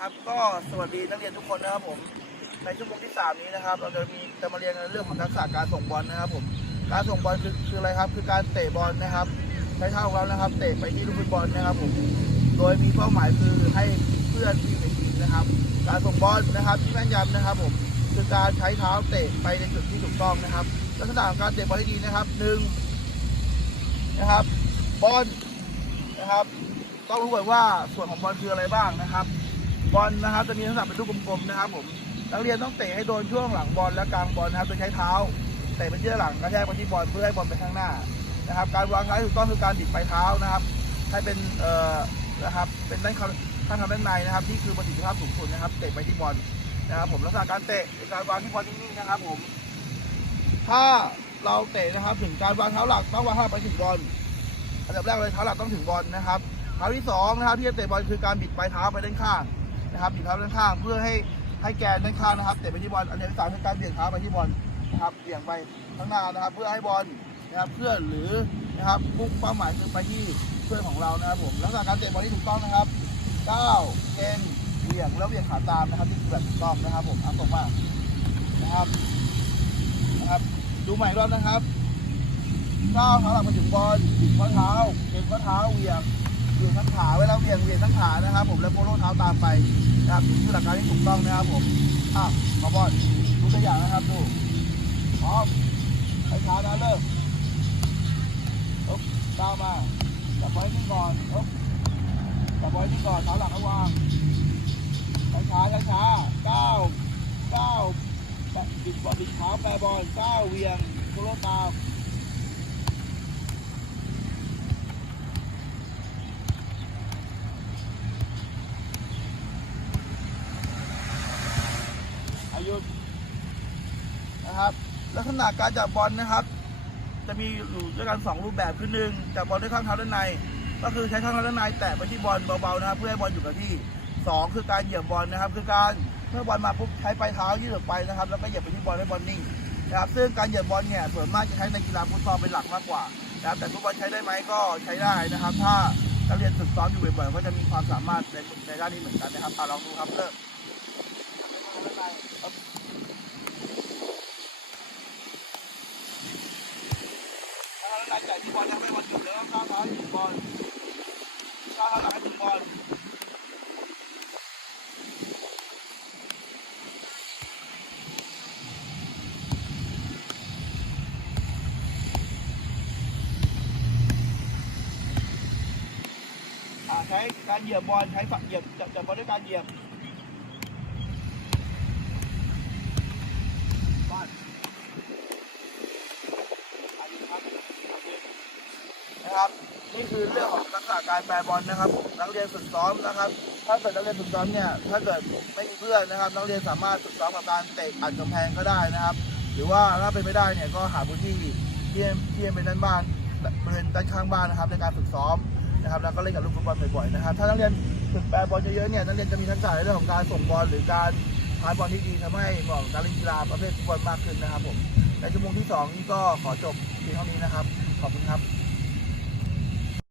ครับ ก็สวัสดีนักเรียนทุกคนนะครับผมในชั่วโมงที่สามนี้นะครับ เราจะมีจะมาเรียนในเรื่องของทักษะการส่งบอลนะครับผมการส่งบอลคือคืออะไรครับ คือการเตะบอลนะครับใช้เท้าของเรานะครับ เตะไปที่ลูกฟุตบอลนะครับผมโดยมีเป้าหมายคือให้เพื่อนที่อยู่ในทีมนะครับ การส่งบอลนะครับที่แม่นยำนะครับผมคือการใช้เท้าเตะไปในจุดที่ถูกต้องนะครับ ลักษณะของการเตะบอลที่ดีนะครับหนึ่งนะครับบอลนะครับ ต้องรู้ก่อนว่าส่วนของบอลคืออะไรบ้างนะครับ บอลนะครับจะมีลักษณะเป็นลูกกลมๆนะครับ ผมนักเรียนต้องเตะให้โดนช่วงหลังบอลและกลางบอลนะครับโดยใช้เท้าเตะไปที่หลังกระแทกไปที่บอลเพื่อให้บอลไปข้างหน้านะครับ การวางเท้าที่ถูกต้องคือการบิดปลายเท้านะครับ ให้เป็นเอ่อนะครับเป็นด้านข้างข้างทางด้านในนะครับนี่คือประสิทธิภาพสูงสุดนะครับ เตะไปที่บอลนะครับผมลักษณะการเตะเป็นการวางที่บอลนิ่งๆนะครับ ผม ถ้าเราเตะนะครับ ถึงการวางเท้าหลักต้องวางเท้าไปถึงบอลอันดับแรกเลยเท้าหลักต้องถึงบอลนะครับเท้าที่สองนะครับที่จะเตะบอลคือการบิดปลายเท้าไปด้านข้าง นะครับบิดเท้าด้านข้างเพื่อให้ให้แกนด้านข้างนะครับเตะไปที่บอลอันที่สามคือการเบี่ยงเท้าไปที่บอลนะครับเบี่ยงไปข้างหน้านะครับ เพื่อให้บอลนะครับเพื่อหรือนะครับมุ่งเป้าหมายคือไปที่เพื่อนของเรานะครับผมลักษณะการเตะบอลที่ถูกต้องนะครับก้าวเอ็นเบี่ยงแล้วเบี่ยงขาตามนะครับที่คือแบบถูกต้องนะครับ ผมอะส่งมานะครับนะครับ ดูใหม่รอบนะครับก้าวเท้าหลังมาถึงบอลบิดข้อเท้าเอ็นข้อเท้าเหวี่ยง เหวี่ยงทั้งขาเวลาเหวี่ยงเหวี่ยงทั้งขานะครับ ผมแล้วโปโลเท้าตามไปนะครับคือหลักการที่ถูกต้องนะครับผมอะมาบอลดูตัวอย่างนะครับดูพร้อมใช้ขานะเริ่มอ๊บตามมาจับบอลที่ก่อนอ๊บจับบอลที่ก่อนเท้าหลังระวางช้าช้าช้าช้าๆก้าวก้าบิดบอลบิดเท้าแปรบอลเก้าเวียงโปโลตาม นะครับ ลักษณะการจับบอลนะครับ จะมีอยู่ด้วยกันสองรูปแบบคือหนึ่งจับบอลด้วยข้างเท้าด้านใน ก็คือใช้ข้างเท้าด้านในแตะไปที่บอลเบาๆนะครับเพื่อให้บอลอยู่กับที่สองคือการเหยียบบอลนะครับ คือการเมื่อบอลมาปุ๊บใช้ปลายเท้ายืดออกไปนะครับ แล้วก็เหยียบไปที่บอลให้บอลนิ่งนะครับซึ่งการเหยียบบอลเนี่ยส่วนมากจะใช้ในกีฬาฟุตซอลเป็นหลักมากกว่านะครับแต่ฟุตบอลใช้ได้ไหมก็ใช้ได้นะครับ ถ้านักเรียนฝึกซ้อมอยู่บ่อยๆก็จะมีความสามารถในในด้านนี้เหมือนกันนะครับลองดูครับเริ่ม ถ้าเราหลังจากที่บอลยังไม่บอลอยู่แล้วก้าวเท้าถึงบอลก้าวเท้าหลังให้ถึงบอลอ่าใช้การเหยียบบอลใช้ฝักเหยียบจับจับบอลด้วยการเหยียบบ นะครับ นี่คือเรื่องของทักษะการแปรบอลนะครับ นักเรียนฝึกซ้อมนะครับ ถ้าเกิดนักเรียนฝึกซ้อมเนี่ย ถ้าเกิดไม่มีเพื่อนนะครับ นักเรียนสามารถฝึกซ้อมกับการเตะอัดกำแพงก็ได้นะครับ หรือว่าถ้าเป็นไม่ได้เนี่ยก็หาพื้นที่ที่ที่เป็นด้านบ้านบริเวณด้านข้างบ้านนะครับ ในการฝึกซ้อมนะครับ แล้วก็เล่นกับลูกฟุตบอลบ่อยๆนะครับ ถ้านักเรียนฝึกแปรบอลเยอะๆเนี่ย นักเรียนจะมีทักษะในเรื่องของการส่งบอลหรือการพาสบอลที่ดีทำให้เหมาะกับการเล่นกีฬาประเภทฟุตบอลมากขึ้นนะครับผมในชั่วโมงที่สองนี้ก็ขอจบเพียงเท่านี้นะครับ ขอบคุณครับ